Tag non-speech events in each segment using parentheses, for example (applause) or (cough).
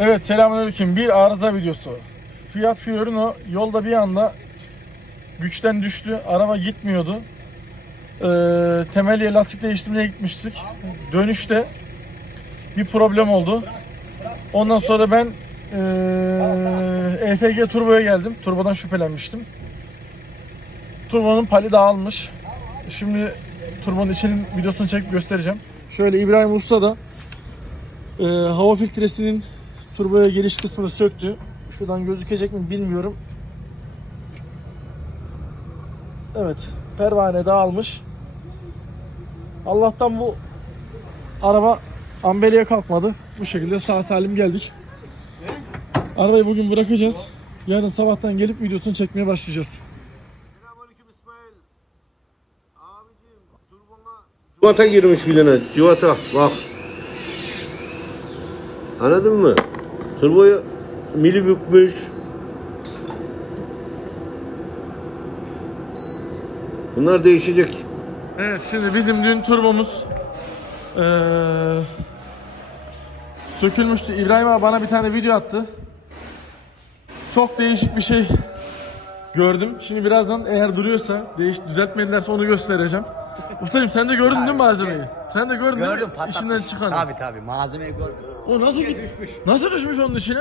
Evet selamünaleyküm. Bir arıza videosu. Fiat Fiorino yolda bir anda güçten düştü. Araba gitmiyordu. Ee, temeliye lastik değiştirmeye gitmiştik. Dönüşte bir problem oldu. Ondan sonra ben ee, EFG Turbo'ya geldim. Turbo'dan şüphelenmiştim. Turbo'nun pali dağılmış. Şimdi Turbo'nun içinin videosunu çekip göstereceğim. Şöyle İbrahim Usta da ee, hava filtresinin turboya giriş kısmını söktü. Şuradan gözükecek mi bilmiyorum. Evet, pervane dağılmış. Allah'tan bu araba ambeliye kalkmadı. Bu şekilde sağ salim geldik. Arabayı bugün bırakacağız. Yarın sabahtan gelip videosunu çekmeye başlayacağız. Civata girmiş bilene. Civata bak. Anladın mı? Turboyu mili bükmüş. Bunlar değişecek. Evet şimdi bizim dün turbomuz eee sökülmüştü. İbrahim abi bana bir tane video attı. Çok değişik bir şey gördüm. Şimdi birazdan eğer duruyorsa, değiş düzeltmedilerse onu göstereceğim. Ustacığım sen de gördün değil mi malzemeyi? Sen de gördün değil mi? Gördüm patlatmış. İçinden çıkan. Tabi tabi malzemeyi gördüm. O nasıl git- düşmüş. Nasıl düşmüş onun içine?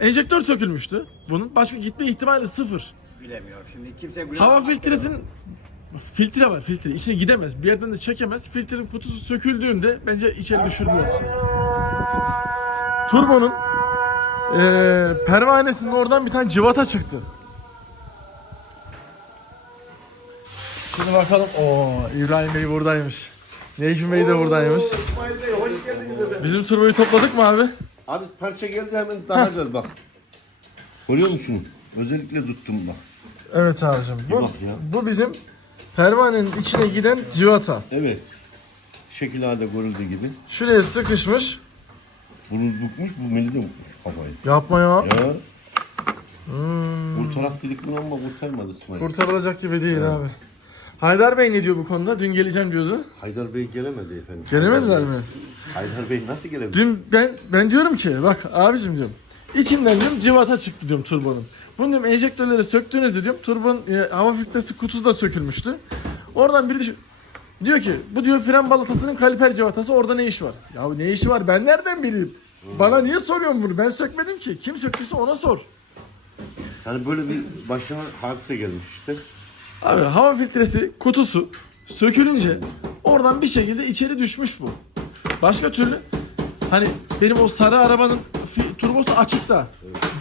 Enjektör sökülmüştü. Bunun başka gitme ihtimali sıfır. Bilemiyorum şimdi kimse bilemez. Hava filtresinin filtre var filtre. İçine gidemez. Bir yerden de çekemez. Filtrenin kutusu söküldüğünde bence içeri düşürdüler. Turbonun eee pervanesinin oradan bir tane cıvata çıktı. Şimdi bakalım. Oo İbrahim Bey buradaymış. Necmi Bey de buradaymış. İsmail Bey hoş geldiniz efendim. Bizim turboyu topladık mı abi? Abi parça geldi hemen takacağız bak. Görüyor musun? Özellikle tuttum bak. Evet abicim. Bu, bak ya. bu bizim pervanenin içine giden cıvata. Evet. Şekil ağda görüldüğü gibi. Şuraya sıkışmış. Bunu bükmüş, bu mili de bükmüş kafayı. Yapma ya. Ya. Hmm. Kurtarak dedik mi ama kurtarmadı İsmail. Kurtarılacak gibi değil abi. Haydar Bey ne diyor bu konuda? Dün geleceğim diyordu. Haydar Bey gelemedi efendim. Gelemediler mi? Haydar Bey nasıl gelemedi? Dün ben ben diyorum ki bak abicim diyorum. İçinden diyorum cıvata çıktı diyorum turbonun. Bunu diyorum enjektörleri söktüğünüzde diyorum turbonun e, hava filtresi kutusu da sökülmüştü. Oradan biri düş- diyor ki bu diyor fren balatasının kaliper cıvatası orada ne iş var? Ya ne işi var ben nereden bileyim? Bana niye soruyorsun bunu? Ben sökmedim ki. Kim söktüyse ona sor. Yani böyle bir başına hadise gelmiş işte. Abi hava filtresi kutusu sökülünce oradan bir şekilde içeri düşmüş bu. Başka türlü hani benim o sarı arabanın turbosu açıkta.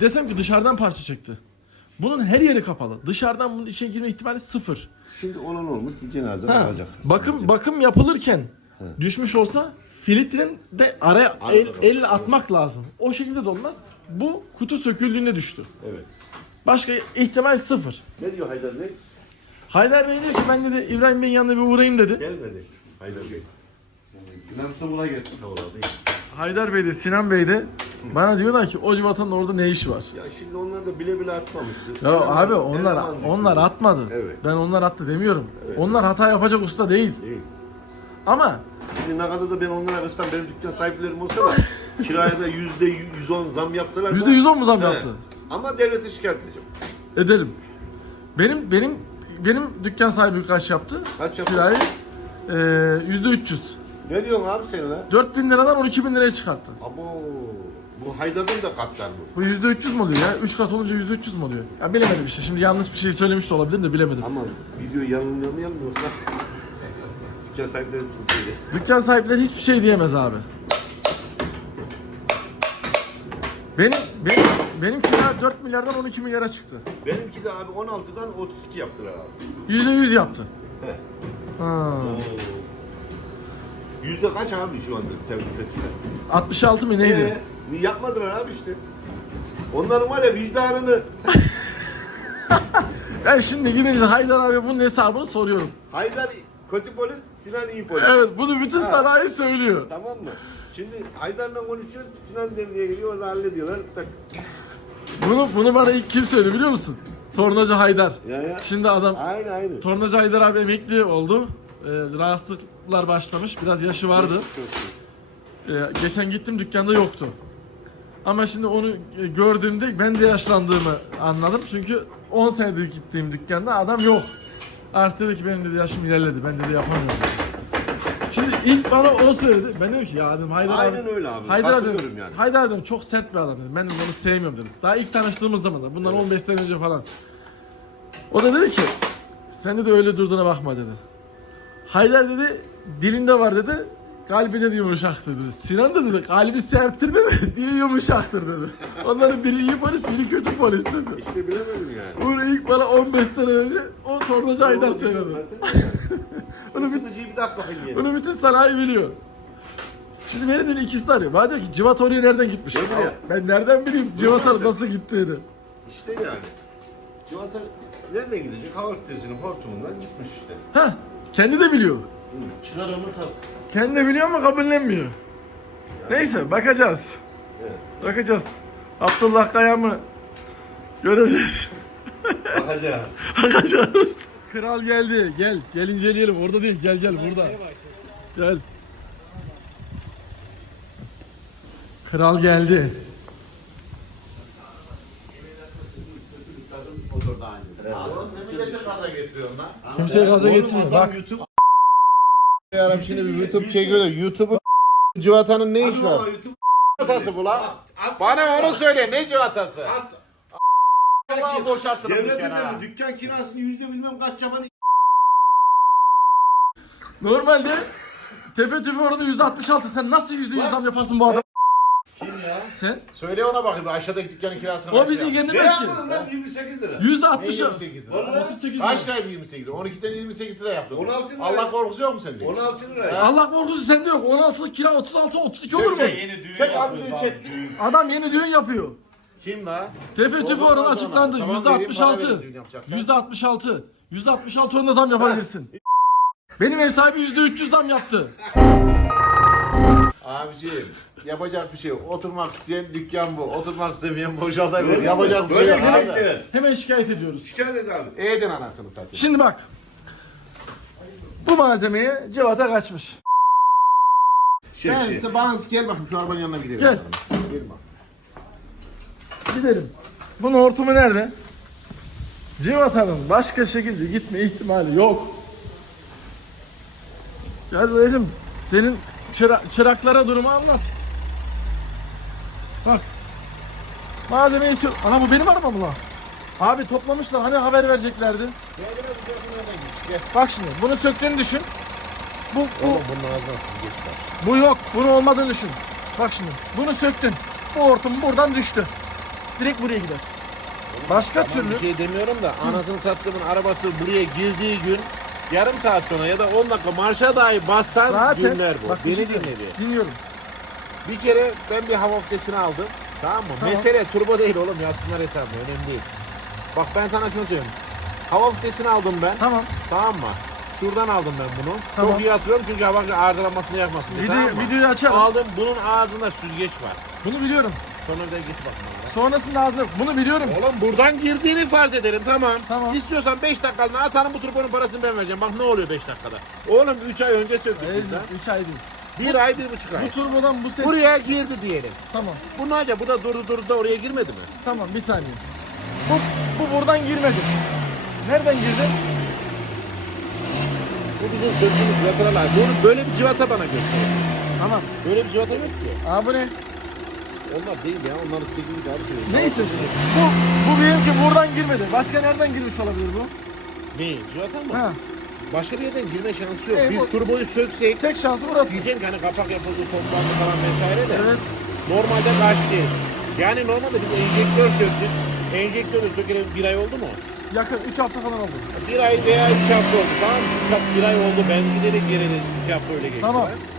Desem ki dışarıdan parça çekti. Bunun her yeri kapalı. Dışarıdan bunun içine girme ihtimali sıfır. Şimdi olan olmuş bir cenaze Ha, olacak. bakım bakım yapılırken düşmüş olsa filtrenin de araya el, elle atmak lazım. O şekilde de olmaz. Bu kutu söküldüğünde düştü. Evet. Başka ihtimal sıfır. Ne diyor Haydar Bey? Haydar Bey diyor ki ben dedi İbrahim Bey'in yanına bir uğrayayım dedi. Gelmedi Haydar Bey. Gülen Usta buna gelsin. Sağ ol abi. Haydar Bey de Sinan Bey de bana diyorlar ki o civatanın orada ne işi var? Ya şimdi onlar da bile bile atmamıştı. Ya Eleman- abi onlar eleman onlar atmadı. Evet. Ben onlar attı demiyorum. Onlar hata yapacak usta değil. Değil. Ama Şimdi ne kadar da ben onlara kıssam benim dükkan sahiplerim olsa da (laughs) kiraya da yüzde yüz on zam yapsalar. da- yüzde yüz on mu zam Evet. yaptı? Ama devlete şikayet edeceğim. Edelim. Benim benim benim dükkan sahibi kaç yaptı? Kaç yaptı? Kirayı eee, yüzde üç yüz. Ne diyorsun abi sen lan? Dört bin liradan on iki bin liraya çıkarttı. Abo. Bu Haydar'dan da katlar bu. Bu yüzde üç yüz mü oluyor ya? Üç kat olunca yüzde üç yüz mü oluyor? Ya bilemedim işte. Şimdi yanlış bir şey söylemiş de olabilirim de bilemedim. Ama video yanılmıyor mu yanılmıyorsa dükkan sahipleri sıkıntıydı. Dükkan sahipleri hiçbir şey diyemez abi. Benim benim benim kira 4 milyardan 12 milyara çıktı. Benimki de abi 16'dan 32 yaptılar abi. Yüzde yüz yaptı. He. Ha. Yüzde kaç abi şu anda tevkif ettiler? 66 mı neydi? Ee, yapmadılar abi işte. Onların var ya vicdanını (laughs) Ben şimdi gidince Haydar abi bunun hesabını soruyorum. Haydar kötü polis, Sinan iyi polis. Evet bunu bütün sanayi söylüyor. Tamam mı? Şimdi Haydar'la konuşuyoruz, Sinan devreye giriyor, orada hallediyorlar. Tak. Bunu bunu bana ilk kim söyledi biliyor musun? Tornacı Haydar. Ya ya. Şimdi adam Aynı aynı. Tornacı Haydar abi emekli oldu. Ee, rahatsızlıklar başlamış. Biraz yaşı vardı. Çok iyi. Ee, geçen gittim dükkanda yoktu. Ama şimdi onu e, gördüğümde ben de yaşlandığımı anladım. Çünkü 10 senedir gittiğim dükkanda adam yok. Artık dedi ki benim dedi yaşım ilerledi. Ben dedi yapamıyorum. Şimdi ilk bana o söyledi. Ben dedim ki ya dedim Haydar Aynen abi. öyle abi. Haydar abi, Katılıyorum dedim, yani. Haydar dedim çok sert bir adam dedim. Ben dedim onu sevmiyorum dedim. Daha ilk tanıştığımız zaman da. Bundan 15 sene önce falan. O da dedi ki sen de öyle durduğuna bakma dedi. Haydar dedi dilinde var dedi. Kalbinde de yumuşaktır dedi. Sinan da dedi kalbi serttir dedi. (laughs) Dili yumuşaktır dedi. Onların biri iyi polis biri kötü polis dedi. İşte bilemedim yani. Bunu ilk bana 15 sene önce o tornacı Haydar söyledi. biliyorum zaten yani. Bunu Isıtıcıyı bir bakayım yani. Bunu bütün sanayi biliyor. Şimdi beni dün ikisi de arıyor. Bana diyor ki Civat oraya nereden gitmiş? Ya? Ben nereden bileyim Civat'a nasıl gittiğini? İşte yani. Civata nereden gidecek? Hava kütlesinin hortumundan gitmiş işte. Heh, kendi de biliyor. Çınar onu. Kendi de biliyor ama kabullenmiyor. Neyse bakacağız. Bakacağız. Abdullah Kaya mı? Göreceğiz. Bakacağız. (laughs) Bakacağız. Kral geldi. Gel. Gel inceleyelim. Orada değil. Gel gel burada. Gel. Kral geldi. Kimseye gaza getirmiyor. Bak. YouTube. Yarım şimdi bir YouTube çekiyor. YouTube'u Civata'nın ne işi var? YouTube. Bu lan. Bana onu söyle ne civatası? Allah'ım boşalttırım Devlet dükkana. ödemi. Dükkan kirasını yüzde bilmem kaç yapan Normalde tefe tüfe orada %66. Sen nasıl %100 zam yaparsın bu adam? Kim ya? Sen? Söyle ona bakayım aşağıdaki dükkanın kirasını. O bizi? Ne ilgilendirmez ki. yapmadın lan 28 lira? Ne %60 28 lira? Vallahi 38 Kaç liraydı 28 lira? 12'den 28 lira yaptın. 16 lira. Allah korkusu yok mu sende? 16 lira. Allah korkusu sende yok. 16'lık kira 36 32 olur mu? Çek amcayı çek. Adam yeni düğün yapıyor. Kim la? Oranı sonra. açıklandı. Tamam, vereyim, para verin %66. düğün yapacaksan. %66. %66 oranında zam yapabilirsin. (laughs) Benim ev sahibi %300 zam yaptı. (laughs) Abiciğim yapacak bir şey yok. Oturmak isteyen dükkan bu. Oturmak istemeyen boşaltabilir. Yapacak bir şey Böyle yok bir şey abi. Hemen şikayet ediyoruz. Şikayet et abi. Eğdin anasını satayım. Şimdi bak. Bu malzemeye civata kaçmış. Şey, Ben şey. size bana gel bakayım şu arabanın yanına gidelim. Gel. Gel bak. Gidelim. Bunun hortumu nerede? Civata'nın başka şekilde gitme ihtimali yok. Gel dayıcım senin çıra- çıraklara durumu anlat. Bak. Malzemeyi sür... Ana bu benim arabam lan. Abi toplamışlar hani haber vereceklerdi. Bak şimdi bunu söktüğünü düşün. Bu, bu, Oğlum bunun ağzına süzgeç var. bu yok. Bunu olmadığını düşün. Bak şimdi bunu söktün. Bu hortum buradan düştü. Direkt buraya gider. Başka Tamam, türlü bir şey demiyorum da anasını sattığımın arabası buraya girdiği gün yarım saat sonra ya da 10 dakika marşa dahi bassan zaten günler bu. bak bir Beni şey dinle söyleyeyim. bir. Dinliyorum. Bir kere ben bir hava fitesini aldım. Tamam mı? Tamam. Mesele turbo değil oğlum yazsınlar hesabını önemli değil. Bak ben sana şunu söyleyeyim. Hava fitesini aldım ben. Tamam. Tamam mı? Şuradan aldım ben bunu. Tamam. Çok iyi hatırlıyorum çünkü hava arızalanmasını yakmasın diye. Video, tamam mı? videoyu açalım. Aldım bunun ağzında süzgeç var. Bunu biliyorum. Sonra bir de git bakma. Sonrasında ağzına bunu biliyorum. Oğlum buradan girdiğini farz edelim tamam. Tamam. İstiyorsan 5 dakikalığına atarım bu turbonun parasını ben vereceğim. Bak ne oluyor 5 dakikada. Oğlum 3 ay önce söktük biz Ezim ha. 3 ay değil. 1 ay 1,5 ay. Bu turbodan bu ses. Buraya girdi diyelim. Tamam. Bu ne acaba? Bu da durdu durdu da oraya girmedi mi? Tamam bir saniye. Bu, bu buradan girmedi. Nereden girdi? Bu bizim söktüğümüz civatalar. Bunu böyle bir civata bana göster. Tamam. Böyle bir civata yok ki. Aa bu ne? Onlar değil ya. Onların 8 daha bir şey. Neyse işte. Bu, bu benimki buradan girmedi. Başka nereden girmiş olabilir bu? Ne? Civata mı? Ha. Başka bir yerden girme şansı yok. E, Biz bu- turboyu söksek Tek şansı burası. diyeceğim ki hani kapak yapıldı, toplandı falan vesaire de. Evet. Normalde kaç değil. Yani normalde biz enjektör söktük. Enjektörü sökelim bir ay oldu mu? Yakın 3 hafta falan oldu. Bir ay veya üç hafta oldu. Tamam mı? Üç hafta, bir ay oldu. Ben giderek yerine iki hafta öyle geçti. Tamam. Ben.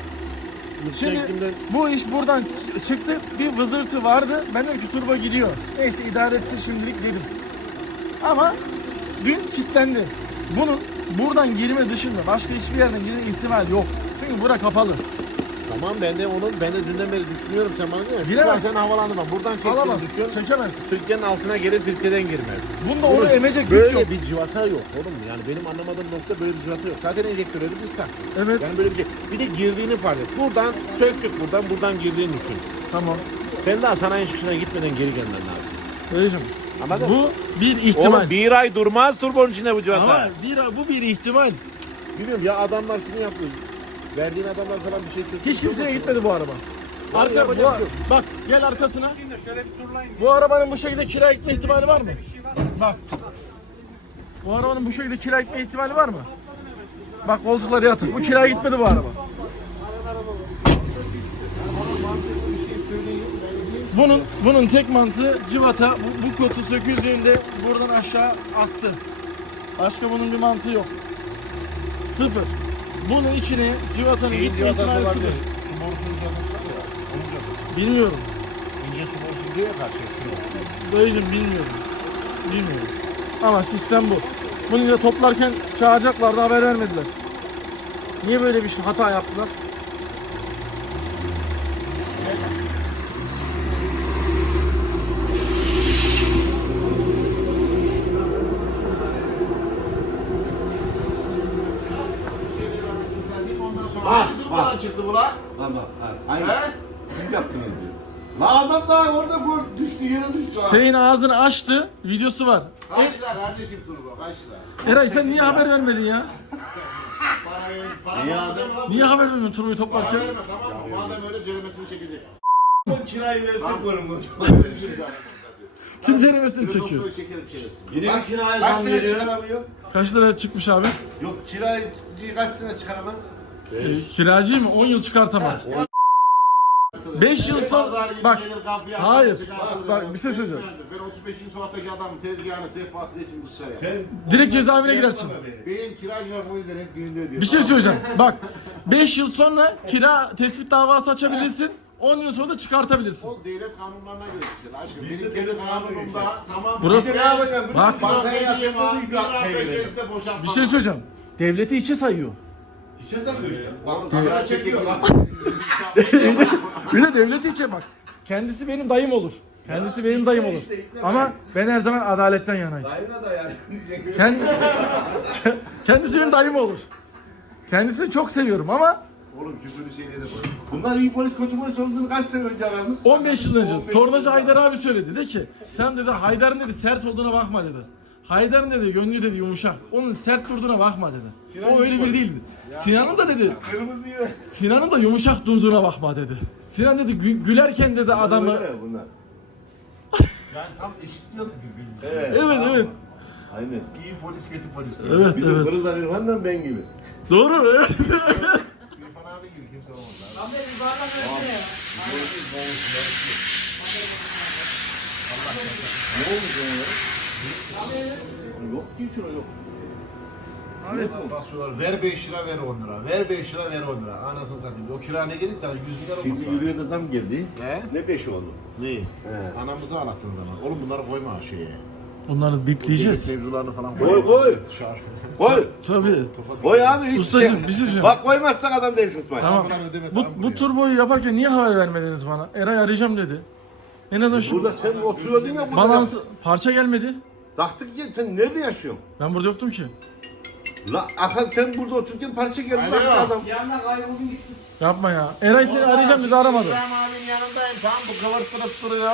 Şimdi bu iş buradan çıktı. Bir vızırtı vardı. Ben dedim ki turbo gidiyor. Neyse idare etsin şimdilik dedim. Ama dün kilitlendi. Bunun buradan girme dışında başka hiçbir yerden girme ihtimal yok. Çünkü bura kapalı. Tamam ben de onu ben de dünden beri düşünüyorum sen bana değil mi? Giremez. Sen havalandırma. Buradan çektiğini Alamaz. düşün. Çekemez. Türkiye'nin altına gelir filtreden girmez. Bunda onu emecek güç Böyle yok. bir civata yok oğlum. Yani benim anlamadığım nokta böyle bir civata yok. Zaten enjektörleri biz taktık. Evet. Yani böyle bir şey. Bir de girdiğini fark et. Buradan söktük buradan buradan girdiğini düşün. Tamam. Sen daha sanayi çıkışına gitmeden geri gelmen lazım. Dayıcım Anladın mı? bu bir ihtimal. Oğlum bir ay durmaz turbonun içinde bu civata. Ama bir, bu bir ihtimal. Bilmiyorum ya adamlar şunu yapıyor. Verdiğin adamlar falan bir şey söylüyor. Hiç kimseye gitmedi bu araba. Arka, bu, bir şey bak gel arkasına. Bu arabanın bu şekilde kiraya gitme ihtimali var mı? Bak. Bu arabanın bu şekilde kiraya gitme ihtimali var mı? Bak koltukları yatık. Bu kiraya gitmedi bu araba. Bunun bunun tek mantığı civata bu, bu kotu söküldüğünde buradan aşağı aktı. Başka bunun bir mantığı yok. Sıfır. Bunun içine civatanın Şeyin gitme civatası ihtimali sıfır. Su borusunun canlısı var ya. Onun canlısı. Bilmiyorum. İnce su borusu diyor ya karşı şunu. Dayıcım bilmiyorum. Bilmiyorum. Ama sistem bu. Bunu da toplarken çağıracaklardı haber vermediler. Niye böyle bir şey- hata yaptılar? Bana bak. çıktı bu lan. Lan bak. Hayır. He? Siz yaptınız diyor. Lan adam daha orada bu düştü yere düştü. ha. Şeyin ağzını açtı. Videosu var. Kaç lira kardeşim turbo kaç lira? Eray sen niye haber vermedin ya? Para verin. Para Niye abi? ödeme lan. Niye haber vermedin turbayı Para toplarken? verme tamam mı? Madem öyle ceremesini çekecek. Bu (laughs) kirayı versek varım o zaman. Abi. Kim ceremesini çekiyor? Çekerim. Yine bir kiraya kaç zam lira veriyor. çıkaramıyor? Kaç lira çıkmış abi? Yok kirayı kaç sene çıkaramaz? Ee, kiracı mı? 10 yıl çıkartamaz. 5 yıl son... Pazar günü Bak hayır. Bak, bir şey söyleyeceğim. Ben 35. sokaktaki adamın tezgahını sehpasını için dışarıya. Sen direkt cezaevine girersin. Benim kiracılar bu yüzden hep gününde ödüyor. Bir şey söyleyeceğim. Bak 5 yıl sonra kira tespit davası açabilirsin. 10 yıl sonra da çıkartabilirsin. O devlet kanunlarına göre geçer. Aşkım Biz de benim devlet kendi kanununa kanunumda tamam. Burası- Bir de? Bütün Bak. Bankaya yatırmadığı bir bir hafta hafta içerisinde boşaltma. Bir şey söyleyeceğim. Devleti içe sayıyor. Hiçe sakıyor işte. Bak kamera çekiyor bak. (laughs) Bir de devleti içe bak. Kendisi benim dayım olur. Kendisi benim dayım olur. Ama ben her zaman adaletten yanayım. Dayına da yani. (laughs) Kendi, (laughs) kendisi benim dayım olur. Kendisini çok seviyorum ama Oğlum küfürlü şeyleri koy. Bunlar iyi polis kötü polis olduğunu kaç sene önce aradın? 15 yıl önce Tornacı Haydar abi söyledi. Dedi ki sen dedi Haydar'ın dedi sert olduğuna bakma dedi. Haydar'ın dedi gönlü dedi yumuşak. Onun sert durduğuna bakma dedi. O öyle biri değildi. Sinan'ın da dedi Kırmızıyı. Sinan'ın da yumuşak durduğuna bakma dedi. Sinan dedi gü- gülerken dedi adamı Öyle bunlar. (laughs) Yani tam eşitliyordu birbirini. Evet. Evet evet. Aynen. İyi polis kötü polis değil. Evet Bizim evet. Kırılar İrfan'la ben gibi. Doğru (laughs) evet. İrfan abi gibi kimse olmaz abi. Yok ki şuna yok. Basıyorlar. Ver 5 lira ver 10 lira. Ver 5 lira ver 10 lira. Anasını satayım. O kira ne gelir sana 100 milyar olması Şimdi yürüye de zam geldi. Ne? Ne peşi oldu? Ne? He. Anamızı ağlattığın zaman. Oğlum bunları koyma şeye. Onları bipleyeceğiz. Mevzularını falan Koy koy. Şarj. Koy. Tabii. Koy abi. hiç Ustacığım şey- bir şey söyleyeceğim. Bak koymazsan adam değilsin İsmail. Tamam. Bu, bu turboyu yaparken niye haber vermediniz bana? Eray arayacağım dedi. En azından şu Burada sen oturuyordun ya burada. balans parça gelmedi. Taktık ya sen nerede yaşıyorsun? Ben burada yoktum ki. La akıl sen burada otururken parça geldi Alo. bak adam. Yapma ya. Eray seni arayacağım dedi aramadı. İbrahim abinin yanındayım. Tam bu kıvırtırıp duruyor.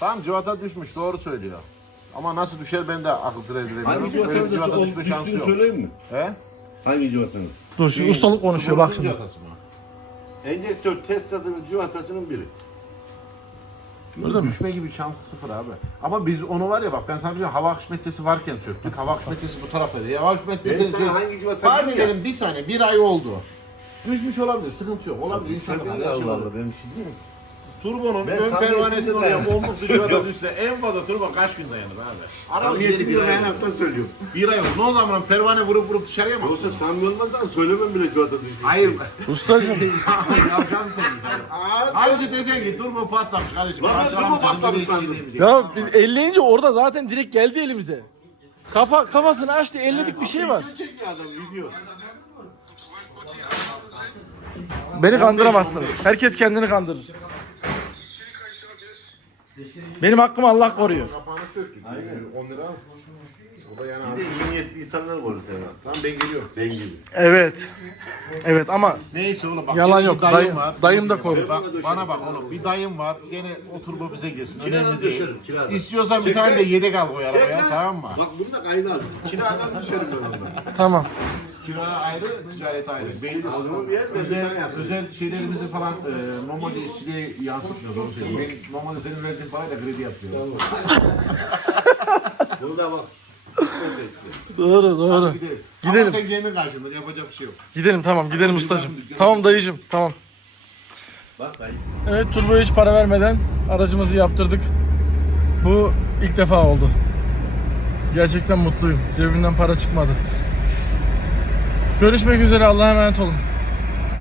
Tam civata düşmüş doğru söylüyor. Ama nasıl düşer ben de akıl sıra edilemiyorum. Hangi civatanın bir civata düşme şansı düştüğünü yok. söyleyeyim mi? He? Hangi civatanın? Dur şimdi ustalık konuşuyor bak şimdi. Civatası mı? Enjektör Tesla'nın civatasının biri. Gördün mü? Düşme gibi şansı sıfır abi. Ama biz onu var ya bak ben sana diyorum hava akış metresi varken söktük. Hava akış metresi bu tarafta değil. Hava akış Ben metresi... sana hangi civata Fark ya? edelim bir saniye bir ay oldu. Düşmüş olabilir sıkıntı yok. Olabilir insanlık her şey Allah Allah ben bir şey diyeyim. Turbonun Ben ön samimiyetimle pervanesini oraya dayanıyorum. bombuk (laughs) civata düşse en fazla turbo kaç gün dayanır abi? Araba Samimiyetimle gitti bir ay oldu. dayanaktan söylüyorum. Bir ay oldu. Ne oldu amına pervane vurup vurup dışarıya mı? Yoksa samimi olmazsan söylemem bile civata düşmüş. Hayır. (laughs) Ustacığım. (laughs) Yapacaksın sen. Halbuki desen ki turbo patlamış kardeşim. Lan ben turbo patlamış sandım. diye. Ya biz elleyince orada zaten direkt geldi elimize. Kafa kafasını açtı elledik bir şey var. Video çekiyor adam video. Beni kandıramazsınız. Herkes kendini kandırır. Benim hakkımı Allah koruyor. Kapağını söktük. 10 lira al. O da yani Bir de iyi niyetli insanlar var senin. Tamam ben geliyorum. Ben gibi. Evet. Evet ama Neyse oğlum bak. Yalan gene yok, bir Dayım dayım- var. dayım da koru. Bak, bana bak oğlum bir dayım var. Gene otur bu bize girsin. Önemli değil. düşerim, kiradan. İstiyorsan bir Çek, tane de çek. yedek al koy arabaya lan. tamam mı? Bak bunu da kaynar. Kiradan düşerim ben ondan. tamam. Kira ayrı, ticaret ayrı. Beyin, O zaman bir yer bir tane özel, özel şeylerimizi falan e, normalde işçiliğe yansıtmıyoruz onu söyleyeyim. Ben normalde senin verdiğin parayla kredi yapıyorum. (laughs) Bunu da bak. Doğru doğru. Gidelim. Gidelim. Ama sen kendin karşındın yapacak bir şey yok. Gidelim tamam gidelim ustacım. Tamam dayıcım tamam. Bak dayı. Evet turboya hiç para vermeden aracımızı yaptırdık. Bu ilk defa oldu. Gerçekten mutluyum. Cebimden para çıkmadı. Görüşmek üzere Allah'a emanet olun.